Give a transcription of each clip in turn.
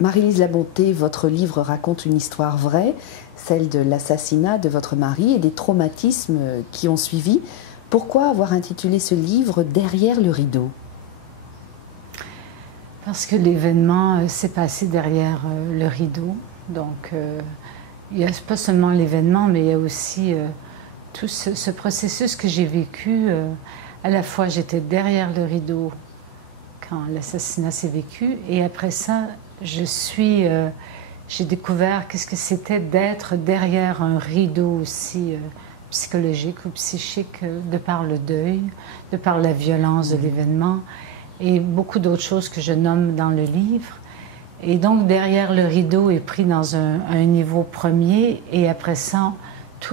Marie-Lise Labonté, votre livre raconte une histoire vraie, celle de l'assassinat de votre mari et des traumatismes qui ont suivi. Pourquoi avoir intitulé ce livre « Derrière le rideau » ? Parce que l'événement s'est passé derrière le rideau. Donc, il n'y a pas seulement l'événement, mais il y a aussi tout ce processus que j'ai vécu. À la fois, j'étais derrière le rideau quand l'assassinat s'est vécu, et après ça, j'ai découvert qu'est-ce que c'était d'être derrière un rideau aussi psychologique ou psychique, de par le deuil, de par la violence de l'événement, et beaucoup d'autres choses que je nomme dans le livre. Et donc, derrière le rideau est pris dans un niveau premier, et après ça,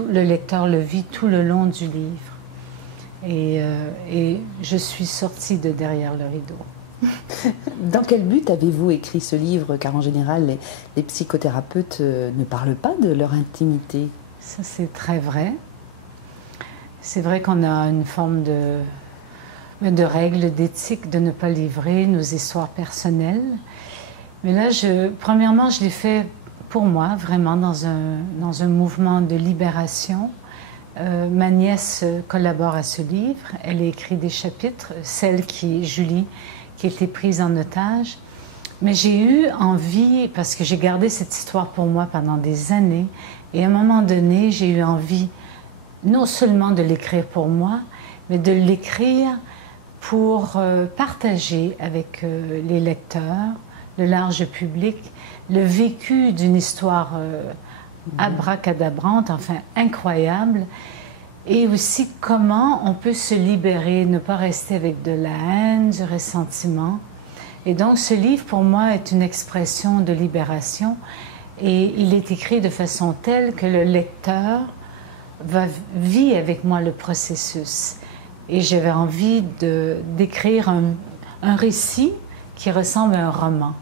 le lecteur le vit tout le long du livre. Et je suis sortie de derrière le rideau. Dans quel but avez-vous écrit ce livre? Car en général, les psychothérapeutes ne parlent pas de leur intimité. Ça, c'est très vrai. C'est vrai qu'on a une forme de règles d'éthique de ne pas livrer nos histoires personnelles. Mais là, premièrement, je l'ai fait pour moi, vraiment dans un mouvement de libération. Ma nièce collabore à ce livre. Elle a écrit des chapitres, Julie, qui a été prise en otage. Mais j'ai eu envie, parce que j'ai gardé cette histoire pour moi pendant des années, et à un moment donné, j'ai eu envie non seulement de l'écrire pour moi, mais de l'écrire pour partager avec les lecteurs, le large public, le vécu d'une histoire abracadabrante, enfin incroyable, et aussi comment on peut se libérer, ne pas rester avec de la haine, du ressentiment. Et donc ce livre pour moi est une expression de libération, et il est écrit de façon telle que le lecteur vit avec moi le processus. Et j'avais envie d'écrire un récit qui ressemble à un roman.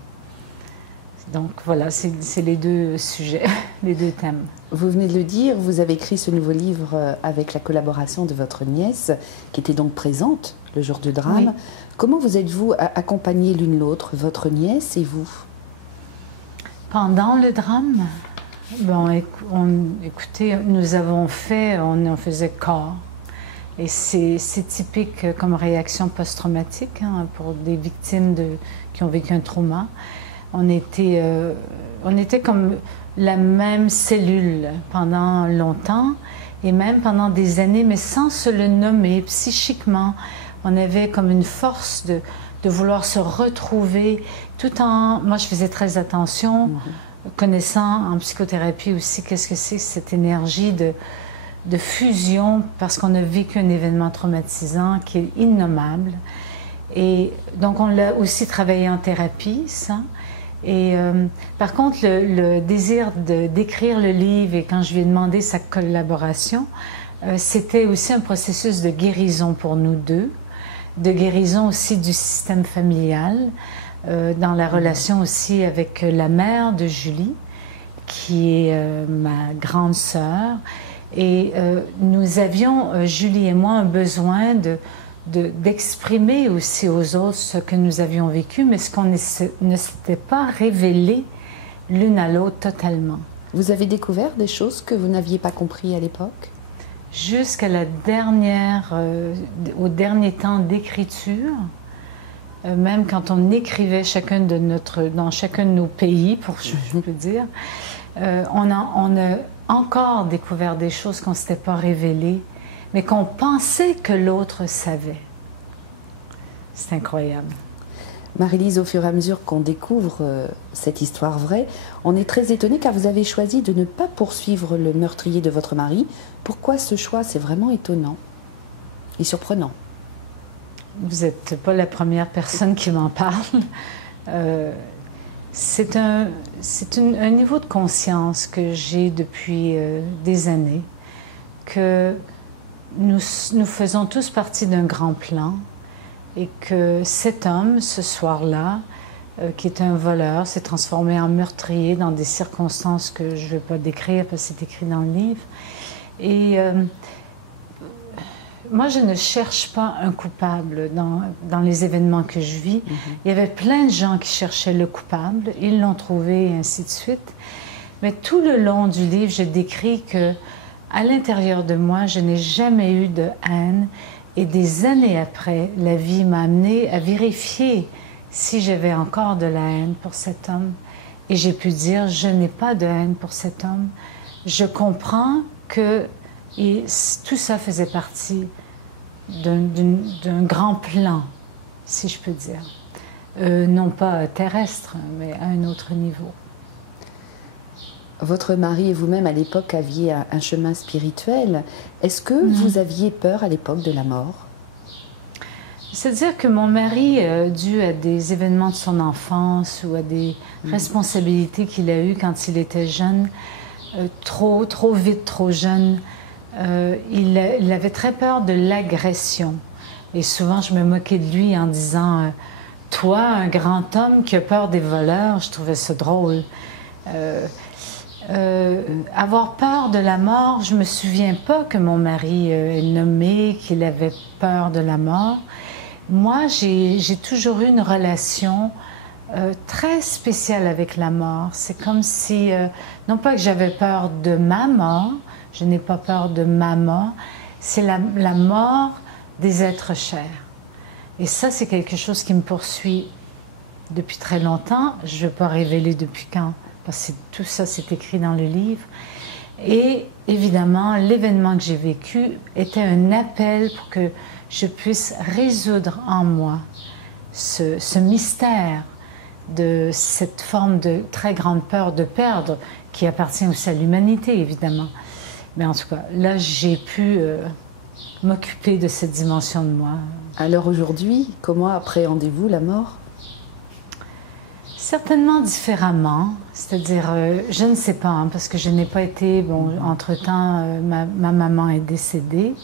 Donc voilà, c'est les deux sujets, les deux thèmes. Vous venez de le dire, vous avez écrit ce nouveau livre avec la collaboration de votre nièce, qui était donc présente le jour du drame. Oui. Comment vous êtes-vous accompagnés l'une l'autre, votre nièce et vous? Pendant le drame, écoutez, nous avons fait, on faisait corps. Et c'est typique comme réaction post-traumatique pour des victimes qui ont vécu un trauma. On était comme la même cellule pendant longtemps, et même pendant des années, mais sans se le nommer. Psychiquement, on avait comme une force de vouloir se retrouver, tout en... Moi, je faisais très attention, connaissant en psychothérapie aussi qu'est-ce que c'est cette énergie de fusion, parce qu'on a vécu un événement traumatisant qui est innommable. Et donc, on l'a aussi travaillé en thérapie, ça. Et par contre, le désir d'écrire le livre, et quand je lui ai demandé sa collaboration, c'était aussi un processus de guérison pour nous deux, de guérison aussi du système familial, dans la relation aussi avec la mère de Julie, qui est ma grande sœur. Et nous avions, Julie et moi, un besoin d'exprimer aussi aux autres ce que nous avions vécu, mais ce qu'on ne s'était pas révélé l'une à l'autre totalement. Vous avez découvert des choses que vous n'aviez pas compris à l'époque? Jusqu'à la au dernier temps d'écriture, même quand on écrivait dans chacun de nos pays, je peux dire, on a encore découvert des choses qu'on ne s'était pas révélées, mais qu'on pensait que l'autre savait. C'est incroyable. Marie-Lise, au fur et à mesure qu'on découvre cette histoire vraie, on est très étonné car vous avez choisi de ne pas poursuivre le meurtrier de votre mari. Pourquoi ce choix? C'est vraiment étonnant et surprenant. Vous n'êtes pas la première personne qui m'en parle. C'est un niveau de conscience que j'ai depuis des années, que nous faisons tous partie d'un grand plan, et que cet homme, ce soir-là, qui est un voleur, s'est transformé en meurtrier dans des circonstances que je ne vais pas décrire parce que c'est écrit dans le livre. Et moi, je ne cherche pas un coupable dans les événements que je vis. Il y avait plein de gens qui cherchaient le coupable. Ils l'ont trouvé, et ainsi de suite. Mais tout le long du livre, je décris que, à l'intérieur de moi, je n'ai jamais eu de haine. Et des années après, la vie m'a amenée à vérifier si j'avais encore de la haine pour cet homme. Et j'ai pu dire, je n'ai pas de haine pour cet homme. Je comprends que tout ça faisait partie d'un grand plan, si je peux dire. Non pas terrestre, mais à un autre niveau. Votre mari et vous-même, à l'époque, aviez un chemin spirituel. Est-ce que vous aviez peur à l'époque de la mort? C'est-à-dire que mon mari, dû à des événements de son enfance ou à des responsabilités qu'il a eues quand il était jeune, trop vite, trop jeune, il avait très peur de l'agression. Et souvent, je me moquais de lui en disant « Toi, un grand homme qui a peur des voleurs », je trouvais ça drôle. Avoir peur de la mort, je ne me souviens pas que mon mari ait nommé qu'il avait peur de la mort. Moi, j'ai toujours eu une relation très spéciale avec la mort. C'est comme si, non pas que j'avais peur de ma mort, je n'ai pas peur de ma mort, c'est la mort des êtres chers. Et ça, c'est quelque chose qui me poursuit depuis très longtemps. Je ne vais pas révéler depuis quand, parce que tout ça, c'est écrit dans le livre. Et évidemment, l'événement que j'ai vécu était un appel pour que je puisse résoudre en moi ce mystère de cette forme de très grande peur de perdre, qui appartient aussi à l'humanité, évidemment. Mais en tout cas, là, j'ai pu m'occuper de cette dimension de moi. Alors aujourd'hui, comment appréhendez-vous la mort? Certainement différemment, c'est-à-dire, je ne sais pas, hein, parce que je n'ai pas été, bon, entre-temps, ma maman est décédée.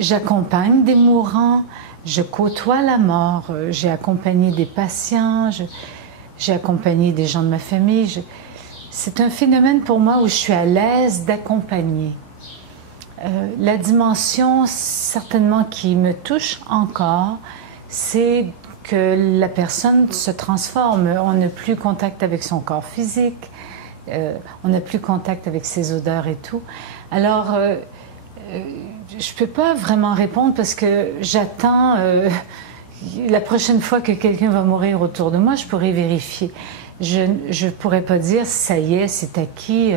J'accompagne des mourants, je côtoie la mort, j'ai accompagné des patients, j'ai accompagné des gens de ma famille. C'est un phénomène pour moi où je suis à l'aise d'accompagner. La dimension, certainement, qui me touche encore, c'est que la personne se transforme. On n'a plus contact avec son corps physique, on n'a plus contact avec ses odeurs et tout. Alors, je ne peux pas vraiment répondre parce que j'attends la prochaine fois que quelqu'un va mourir autour de moi, je pourrais vérifier. Je ne pourrais pas dire, ça y est, c'est acquis,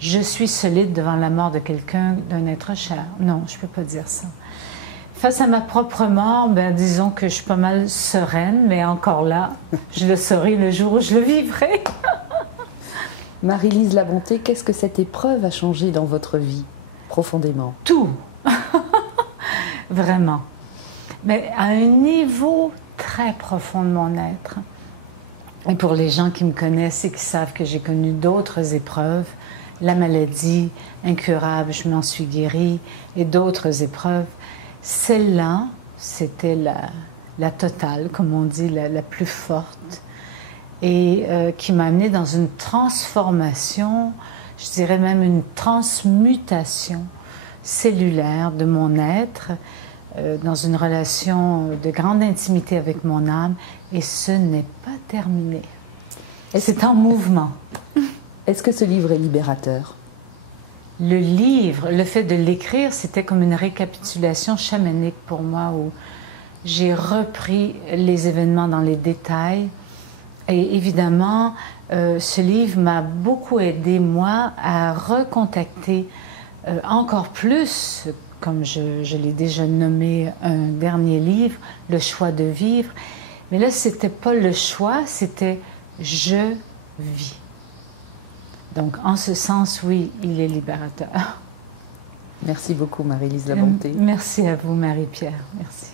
je suis solide devant la mort de quelqu'un, d'un être cher. Non, je ne peux pas dire ça. Face à ma propre mort, ben, disons que je suis pas mal sereine, mais encore là, je le saurai le jour où je le vivrai. Marie-Lise Labonté, qu'est-ce que cette épreuve a changé dans votre vie, profondément? Tout. Vraiment. Mais à un niveau très profond de mon être. Et pour les gens qui me connaissent et qui savent que j'ai connu d'autres épreuves, la maladie incurable, je m'en suis guérie, et d'autres épreuves, celle-là, c'était la totale, comme on dit, la plus forte, et qui m'a amenée dans une transformation, je dirais même une transmutation cellulaire de mon être, dans une relation de grande intimité avec mon âme, et ce n'est pas terminé. Et c'est en mouvement. Est-ce que ce livre est libérateur? Le livre, le fait de l'écrire, c'était comme une récapitulation chamanique pour moi, où j'ai repris les événements dans les détails. Et évidemment, ce livre m'a beaucoup aidé, moi, à recontacter encore plus, comme je l'ai déjà nommé un dernier livre, Le choix de vivre. Mais là, c'était pas le choix, c'était je vis. Donc, en ce sens, oui, il est libérateur. Merci beaucoup, Marie-Lise Labonté. Merci à vous, Marie-Pierre. Merci.